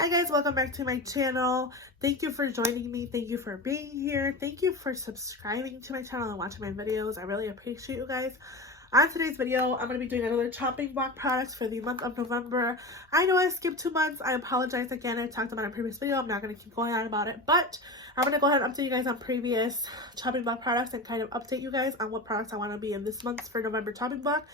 Hi guys, welcome back to my channel. Thank you for joining me. Thank you for being here. Thank you for subscribing to my channel and watching my videos. I really appreciate you guys. On today's video, I'm going to be doing another chopping block products for the month of November. I know I skipped 2 months. I apologize again. I talked about it in a previous video. I'm not going to keep going on about it, but I'm going to go ahead and update you guys on previous chopping block products and kind of update you guys on what products I want to be in this month for November chopping block.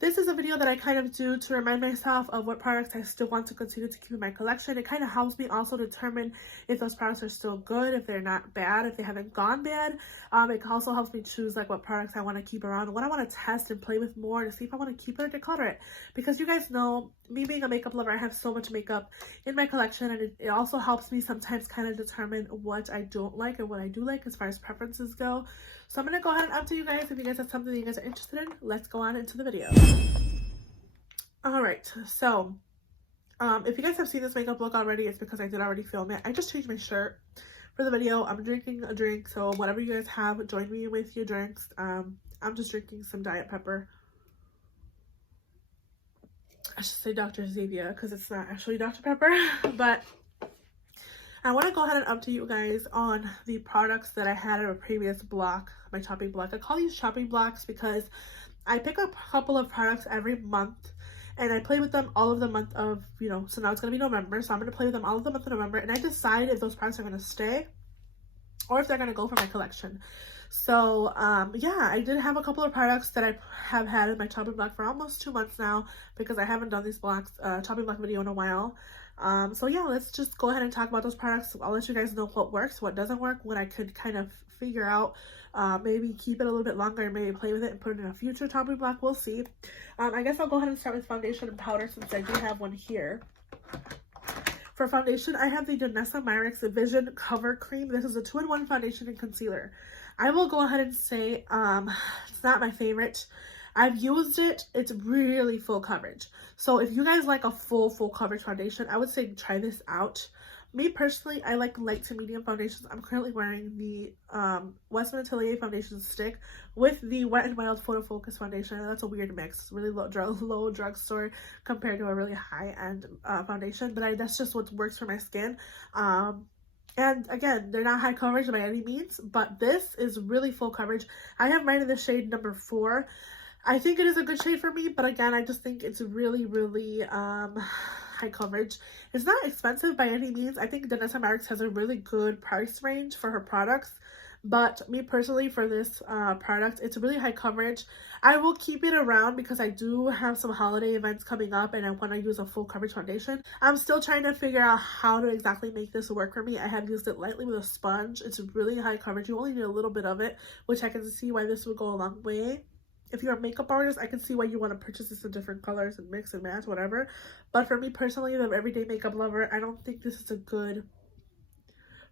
This is a video that I kind of do to remind myself of what products I still want to continue to keep in my collection. It kind of helps me also determine if those products are still good, if they're not bad, if they haven't gone bad. It also helps me choose like what products I want to keep around, what I want to test and play with more to see if I want to keep it or declutter it. Because you guys know, me being a makeup lover, I have so much makeup in my collection, and it also helps me sometimes kind of determine what I don't like and what I do like as far as preferences go. So I'm going to go ahead and update you guys. If you guys have something that you guys are interested in, let's go on into the video. Alright, so if you guys have seen this makeup look already, it's because I did already film it. I just changed my shirt for the video. I'm drinking a drink, so whatever you guys have, join me with your drinks. I'm just drinking some Diet Pepper. I should say Dr. Zevia because it's not actually Dr. Pepper, but I want to go ahead and update you guys on the products that I had in a previous block, my chopping block. I call these chopping blocks because I pick up a couple of products every month and I play with them all of the month of, so now it's going to be November, so I'm going to play with them all of the month of November, and I decide if those products are going to stay or if they're going to go for my collection. So yeah, I did have a couple of products that I have had in my chopping block for almost 2 months now because I haven't done these blocks chopping block video in a while. So yeah, let's just go ahead and talk about those products. I'll let you guys know what works, what doesn't work, what I could kind of figure out. Maybe keep it a little bit longer and maybe play with it and put it in a future chopping block. We'll see. I guess I'll go ahead and start with foundation and powder since I do have one here. For foundation, I have the Danessa Myricks Vision Cover Cream. This is a 2-in-1 foundation and concealer. I will go ahead and say it's not my favorite. I've used it. It's really full coverage. So if you guys like a full coverage foundation, I would say try this out. Me personally, I like light to medium foundations. I'm currently wearing the Westman Atelier foundation stick with the Wet n Wild Photo Focus foundation. That's a weird mix. It's really low drugstore compared to a really high-end foundation, but that's just what works for my skin. And again, they're not high coverage by any means, but this is really full coverage. I have mine in the shade number 4. I think it is a good shade for me, but again, I just think it's really high coverage. It's not expensive by any means. I think Danessa Myricks has a really good price range for her products, but me personally, for this product, it's really high coverage. I will keep it around because I do have some holiday events coming up and I want to use a full coverage foundation. I'm still trying to figure out how to exactly make this work for me. I have used it lightly with a sponge. It's really high coverage. You only need a little bit of it, which I can see why this would go a long way. If you're a makeup artist, I can see why you want to purchase this in different colors and mix and match, whatever. But for me personally, the everyday makeup lover, I don't think this is a good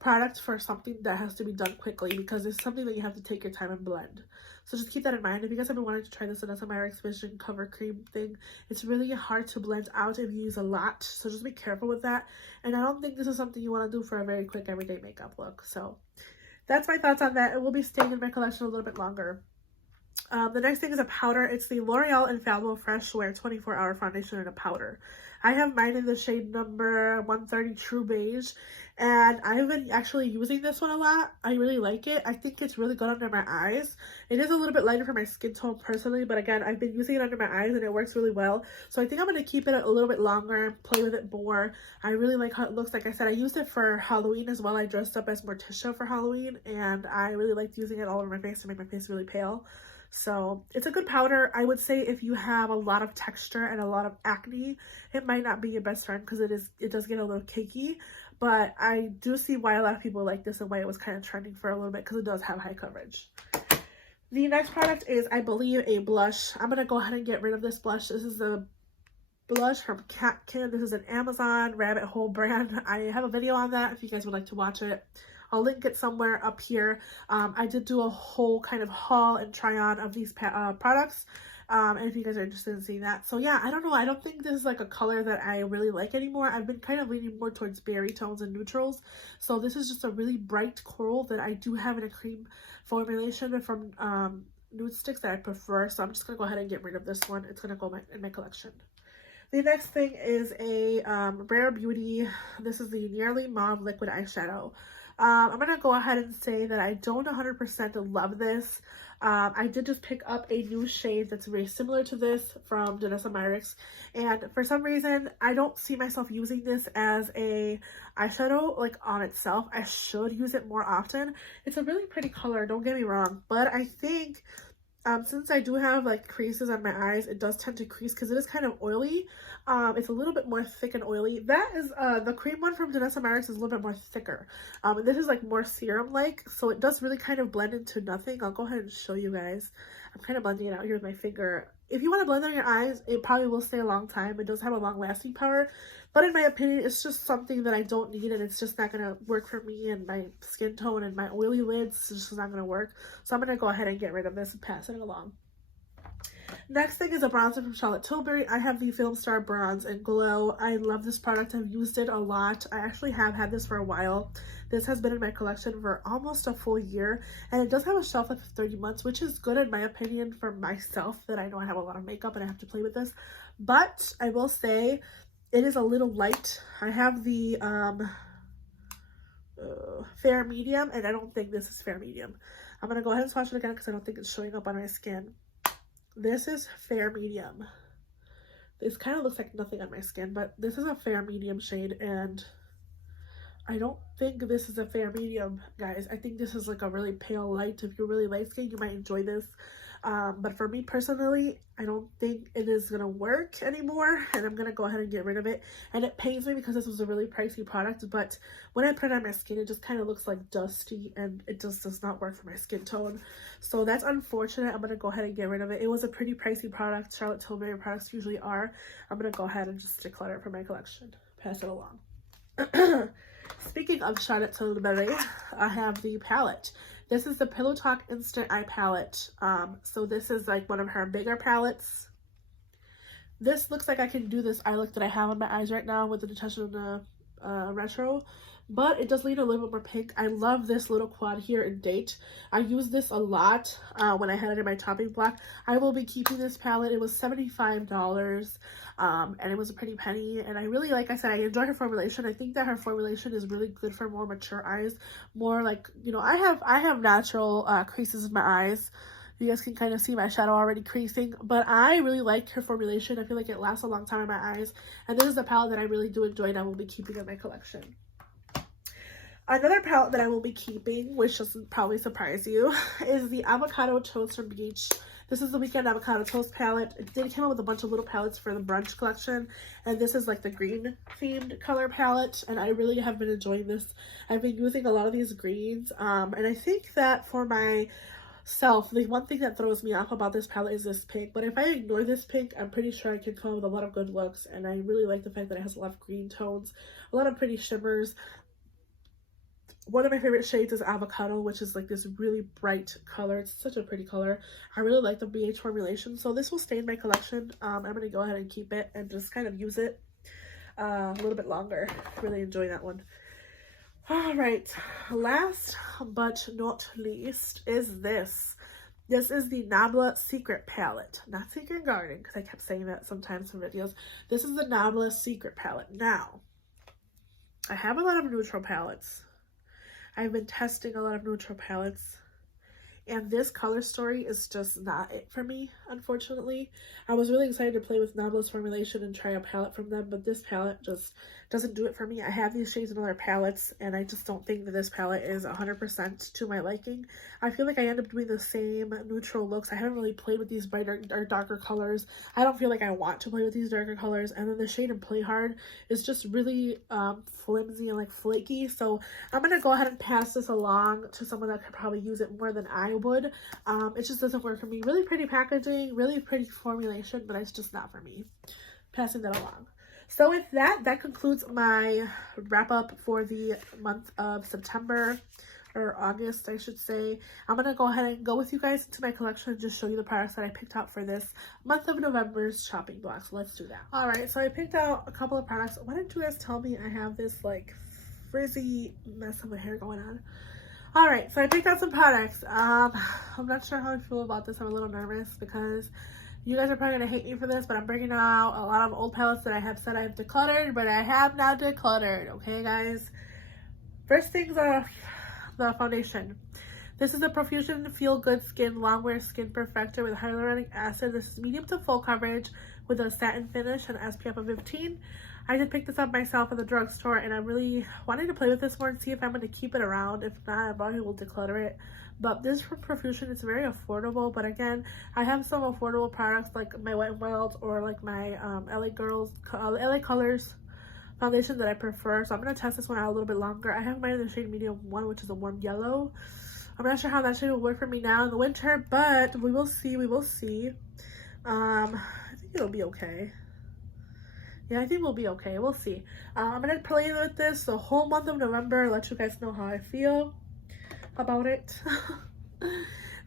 product for something that has to be done quickly because it's something that you have to take your time and blend. So just keep that in mind. If you guys have been wanting to try this Danessa Myricks Vision Cover Cream thing, it's really hard to blend out if you use a lot. So just be careful with that. And I don't think this is something you want to do for a very quick everyday makeup look. So that's my thoughts on that. It will be staying in my collection a little bit longer. The next thing is a powder. It's the L'Oreal Infallible Fresh Wear 24-Hour Foundation in a powder. I have mine in the shade number 130 True Beige, and I've been actually using this one a lot. I really like it. I think it's really good under my eyes. It is a little bit lighter for my skin tone personally, but again, I've been using it under my eyes and it works really well. So I think I'm going to keep it a little bit longer, play with it more. I really like how it looks. Like I said, I used it for Halloween as well. I dressed up as Morticia for Halloween, and I really liked using it all over my face to make my face really pale. So it's a good powder. I would say if you have a lot of texture and a lot of acne, it might not be your best friend because it does get a little cakey, but I do see why a lot of people like this and why it was kind of trending for a little bit because it does have high coverage. The next product is, I believe, a blush. I'm going to go ahead and get rid of this blush. This is a blush from Catkin. This is an Amazon rabbit hole brand. I have a video on that if you guys would like to watch it. I'll link it somewhere up here. I did do a whole kind of haul and try on of these products. And if you guys are interested in seeing that. So yeah, I don't know. I don't think this is like a color that I really like anymore. I've been kind of leaning more towards berry tones and neutrals. So this is just a really bright coral that I do have in a cream formulation from nude sticks that I prefer. So I'm just going to go ahead and get rid of this one. It's going to go in my collection. The next thing is a Rare Beauty. This is the Nearly Mauve Liquid Eyeshadow. I'm going to go ahead and say that I don't 100% love this. I did just pick up a new shade that's very similar to this from Janessa Myricks, and for some reason I don't see myself using this as a eyeshadow like on itself. I should use it more often. It's a really pretty color, don't get me wrong, but I think since I do have like creases on my eyes, it does tend to crease because it is kind of oily. It's a little bit more thick and oily. That is the cream one from Janessa Myricks is a little bit more thicker. And this is like more serum like, so it does really kind of blend into nothing. I'll go ahead and show you guys. I'm kind of blending it out here with my finger. If you want to blend on your eyes, it probably will stay a long time. It does have a long lasting power, but in my opinion, it's just something that I don't need, and it's just not going to work for me and my skin tone and my oily lids. It's just not going to work. So I'm going to go ahead and get rid of this and pass it along. Next thing is a bronzer from Charlotte Tilbury. I have the Film Star Bronze and Glow. I love this product. I've used it a lot. I actually have had this for a while. This has been in my collection for almost a full year, and it does have a shelf life of 30 months, which is good in my opinion for myself, that I know I have a lot of makeup and I have to play with this. But I will say it is a little light. I have the fair medium, and I don't think this is fair medium. I'm going to go ahead and swatch it again because I don't think it's showing up on my skin. This is fair medium. This kind of looks like nothing on my skin, but this is a fair medium shade, and I don't think this is a fair medium, guys. I think this is like a really pale light. If you're really light skinned, you might enjoy this. But for me personally, I don't think it is going to work anymore, and I'm going to go ahead and get rid of it. And it pains me because this was a really pricey product, but when I put it on my skin, it just kind of looks like dusty, and it just does not work for my skin tone. So that's unfortunate. I'm going to go ahead and get rid of it. It was a pretty pricey product. Charlotte Tilbury products usually are. I'm going to go ahead and just declutter it from my collection. Pass it along. Speaking of Charlotte Tilbury, I have the palette. This is the Pillow Talk Instant Eye Palette. So this is like one of her bigger palettes. This looks like I can do this eye look that I have on my eyes right now with the Natasha Retro, but it does lean a little bit more pink. I love this little quad here in Date. I use this a lot when I had it in my topping block. I will be keeping this palette. It was $75. And it was a pretty penny, and I really, like I said, I enjoy her formulation. I think that her formulation is really good for more mature eyes, more like, you know, I have natural creases in my eyes. You guys can kind of see my shadow already creasing, but I really like her formulation. I feel like it lasts a long time in my eyes, and this is a palette that I really do enjoy, and I will be keeping in my collection. Another palette that I will be keeping, which doesn't probably surprise you, is the Avocado Toast from Beach. This is the Weekend Avocado Toast palette. It did come out with a bunch of little palettes for the brunch collection, and this is like the green themed color palette, and I really have been enjoying this. I've been using a lot of these greens, and I think that for myself, the one thing that throws me off about this palette is this pink, but if I ignore this pink, I'm pretty sure I can come up with a lot of good looks, and I really like the fact that it has a lot of green tones, a lot of pretty shimmers. One of my favorite shades is Avocado, which is like this really bright color. It's such a pretty color. I really like the BH formulation, so this will stay in my collection. I'm going to go ahead and keep it and just kind of use it a little bit longer. Really enjoy that one. All right, last but not least is this. This is the Nabla Secret Palette. Not Secret Garden, because I kept saying that sometimes in videos. This is the Nabla Secret Palette. Now, I have a lot of neutral palettes. I've been testing a lot of neutral palettes, and this color story is just not it for me, unfortunately. I was really excited to play with Nabla's formulation and try a palette from them, but this palette just doesn't do it for me. I have these shades in other palettes, and I just don't think that this palette is 100% to my liking. I feel like I end up doing the same neutral looks. I haven't really played with these brighter or darker colors. I don't feel like I want to play with these darker colors, and then the shade in Play Hard is just really flimsy and like flaky, so I'm gonna go ahead and pass this along to someone that could probably use it more than I would. It just doesn't work for me. Really pretty packaging, really pretty formulation, but it's just not for me. Passing that along. So with that, that concludes my wrap up for the month of September, or August, I should say. I'm going to go ahead and go with you guys into my collection and just show you the products that I picked out for this month of November's shopping block. So let's do that. All right, so I picked out a couple of products. Why didn't you guys tell me I have this like frizzy mess of my hair going on? All right, so I picked out some products. I'm not sure how I feel about this. I'm a little nervous because You guys are probably going to hate me for this, but I'm bringing out a lot of old palettes that I have said I've decluttered, but I have not decluttered, okay, guys? First things are the foundation. This is a Profusion Feel Good Skin Longwear Skin Perfector with hyaluronic acid. This is medium to full coverage with a satin finish and SPF of 15. I did pick this up myself at the drugstore, and I'm really wanting to play with this more and see if I'm going to keep it around. If not, I probably will declutter it. But this from Profusion, it's very affordable. But again, I have some affordable products like my Wet n Wild or like my LA Colors foundation that I prefer. So I'm going to test this one out a little bit longer. I have mine in the shade medium 1, which is a warm yellow. I'm not sure how that shade will work for me now in the winter, but we will see. We will see. I think it'll be okay. Yeah, I think we'll be okay. We'll see. I'm going to play with this the whole month of November, let you guys know how I feel about it.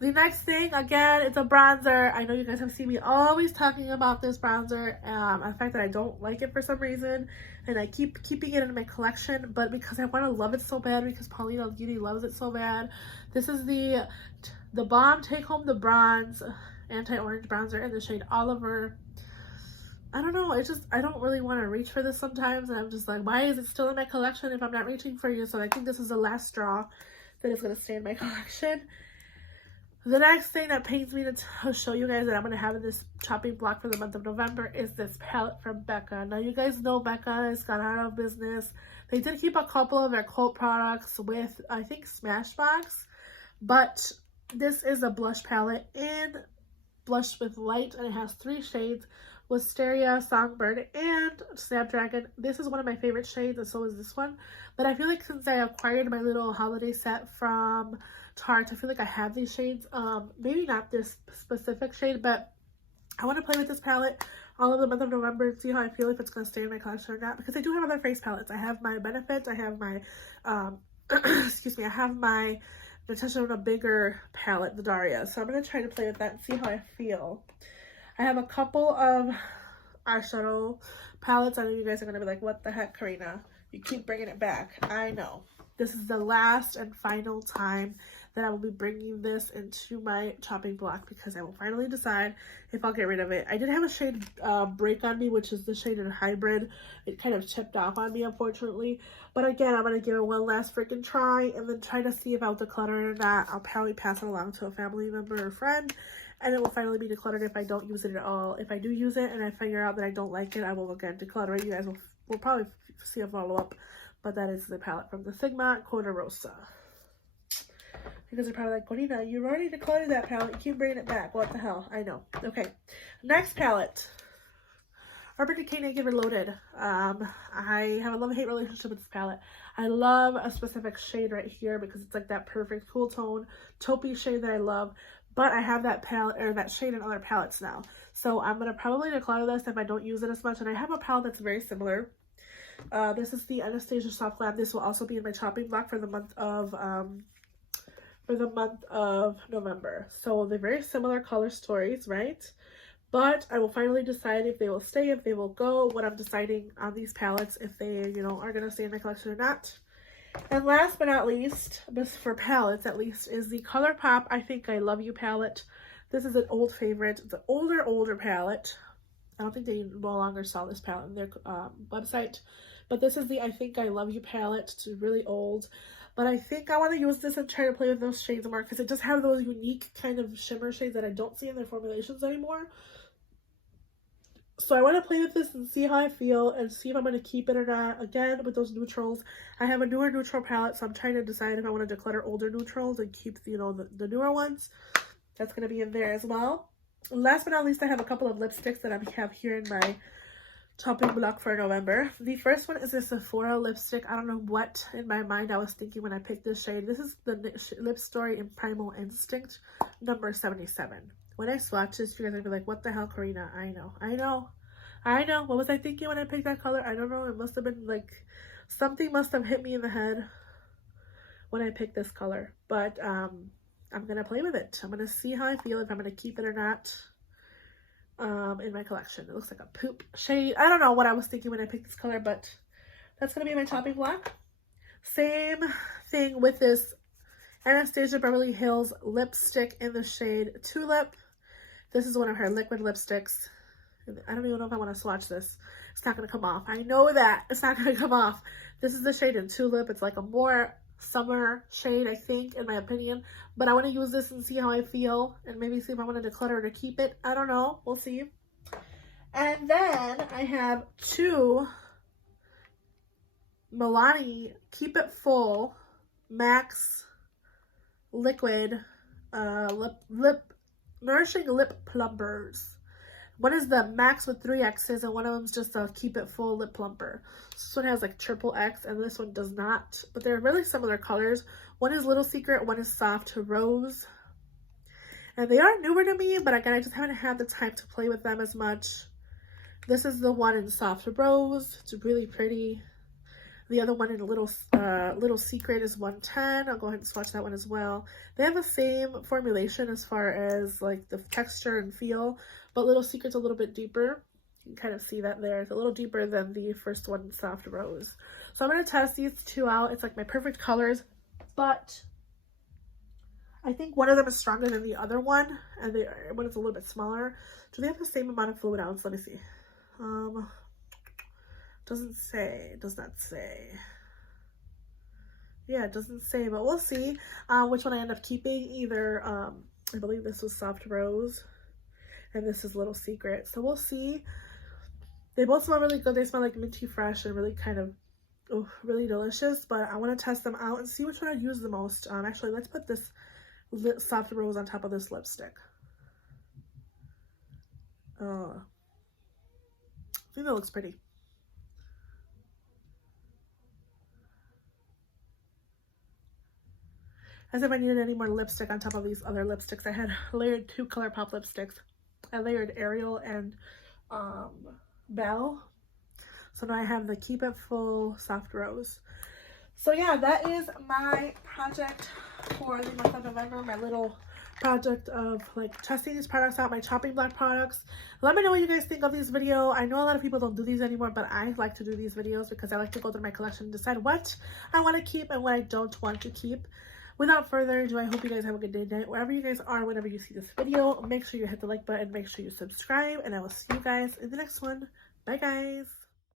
The next thing, again, it's a bronzer. I know you guys have seen me always talking about this bronzer. The fact that I don't like it for some reason, and I keep keeping it in my collection, but because I want to love it so bad, because Paulina Beauty loves it so bad. This is the Balm Take Home the Bronze Anti-Orange Bronzer in the shade Oliver. I don't know, it's just, I don't really want to reach for this sometimes, and I'm just like, why is it still in my collection if I'm not reaching for you? So I think this is the last straw that is going to stay in my collection. The next thing that pains me to show you guys that I'm going to have in this chopping block for the month of November is this palette from Becca. Now, you guys know Becca has gone out of business. They did keep a couple of their cult products with, I think, Smashbox. But this is a blush palette in Blush with Light, and it has 3 shades: Wisteria, Songbird, and Snapdragon. This is one of my favorite shades, and so is this one. But I feel like since I acquired my little holiday set from Tarte, I feel like I have these shades. Maybe not this specific shade, but I want to play with this palette all of the month of November and see how I feel, if it's going to stay in my collection or not. Because I do have other face palettes. I have my Benefit, I have my, excuse me, I have my Natasha Bigger palette, the Daria. So I'm going to try to play with that and see how I feel. I have a couple of eyeshadow palettes. I know you guys are going to be like, what the heck, Karina? You keep bringing it back. I know. This is the last and final time that I will be bringing this into my chopping block, because I will finally decide if I'll get rid of it. I did have a shade break on me, which is the shade in Hybrid. It kind of chipped off on me, unfortunately. But again, I'm going to give it one last freaking try and then try to see if I'll declutter it or not. I'll probably pass it along to a family member or friend, and it will finally be decluttered if I don't use it at all. If I do use it and I figure out that I don't like it, I will again declutter it. You guys will probably see a follow-up. But that is the palette from the Sigma Corda Rosa. You guys are probably like, Corina, you already decluttered that palette. You keep bringing it back. What the hell? I know. Okay. Next palette. Urban Decay Naked Reloaded. I have a love-hate relationship with this palette. I love a specific shade right here because it's like that perfect cool tone, taupey shade that I love. But I have that palette, or that shade in other palettes now. So I'm going to probably declutter this if I don't use it as much. And I have a palette that's very similar. This is the Anastasia Soft Glam. This will also be in my chopping block for the month of November. So they're very similar color stories, right? But I will finally decide if they will stay, if they will go, what I'm deciding on these palettes, if they, you know, are going to stay in my collection or not. And last but not least, but for palettes at least, is the Colourpop I Think I Love You palette. This is an old favorite. It's an older palette. I don't think they no longer sell this palette on their website. But this is the I Think I Love You palette. It's really old. But I think I want to use this and try to play with those shades more, because it does have those unique kind of shimmer shades that I don't see in their formulations anymore. So I want to play with this and see how I feel and see if I'm going to keep it or not. Again, with those neutrals, I have a newer neutral palette, so I'm trying to decide if I want to declutter older neutrals and keep, you know, the newer ones. That's going to be in there as well. Last but not least, I have a couple of lipsticks that I have here in my chopping block for November. The first one is a Sephora lipstick. I don't know what in my mind I was thinking when I picked this shade. This is the Lip Story in Primal Instinct, number 77. When I swatch this, you guys are going to be like, what the hell, Karina? I know. What was I thinking when I picked that color? I don't know. It must have been like, something must have hit me in the head when I picked this color. But I'm going to play with it. I'm going to see how I feel, if I'm going to keep it or not. In my collection. It looks like a poop shade. I don't know what I was thinking when I picked this color, but that's going to be my chopping block. Same thing with this Anastasia Beverly Hills lipstick in the shade Tulip. This is one of her liquid lipsticks. I don't even know if I want to swatch this. It's not going to come off. I know that. It's not going to come off. This is the shade in Tulip. It's like a more summer shade, I think, in my opinion. But I want to use this and see how I feel. And maybe see if I want to declutter or to keep it. I don't know. We'll see. And then I have two Milani Keep It Full Max Liquid Nourishing Lip Plumpers. One is the Max with 3 X's and one of them's just a Keep It Full Lip Plumper. This one has like triple X and this one does not, but they're really similar colors. One is Little Secret, one is Soft Rose. And they are newer to me, but again, I just haven't had the time to play with them as much. This is the one in Soft Rose. It's really pretty. The other one in Little Secret is 110. I'll go ahead and swatch that one as well. They have the same formulation as far as like the texture and feel, but Little Secret's a little bit deeper. You can kind of see that there. It's a little deeper than the first one, Soft Rose. So I'm going to test these two out. It's like my perfect colors, but I think one of them is stronger than the other one, and one is a little bit smaller. Do they have the same amount of fluid ounce? Let me see. Doesn't say. Does not say. Yeah, it doesn't say, but we'll see which one I end up keeping. Either I believe this was Soft Rose and this is Little Secret, so we'll see. They both smell really good. They smell like minty fresh and really kind of really delicious, but I want to test them out and see which one I use the most. Actually, let's put this Soft Rose on top of this lipstick. I think that looks pretty. As if I needed any more lipstick on top of these other lipsticks. I had layered 2 Colourpop lipsticks. I layered Ariel and Belle. So now I have the Keep It Full Soft Rose. So yeah, that is my project for the month of November. My little project of like testing these products out, my chopping block products. Let me know what you guys think of these videos. I know a lot of people don't do these anymore, but I like to do these videos because I like to go through my collection and decide what I want to keep and what I don't want to keep. Without further ado, I hope you guys have a good day, night, wherever you guys are, whenever you see this video. Make sure you hit the like button, make sure you subscribe, and I will see you guys in the next one. Bye, guys.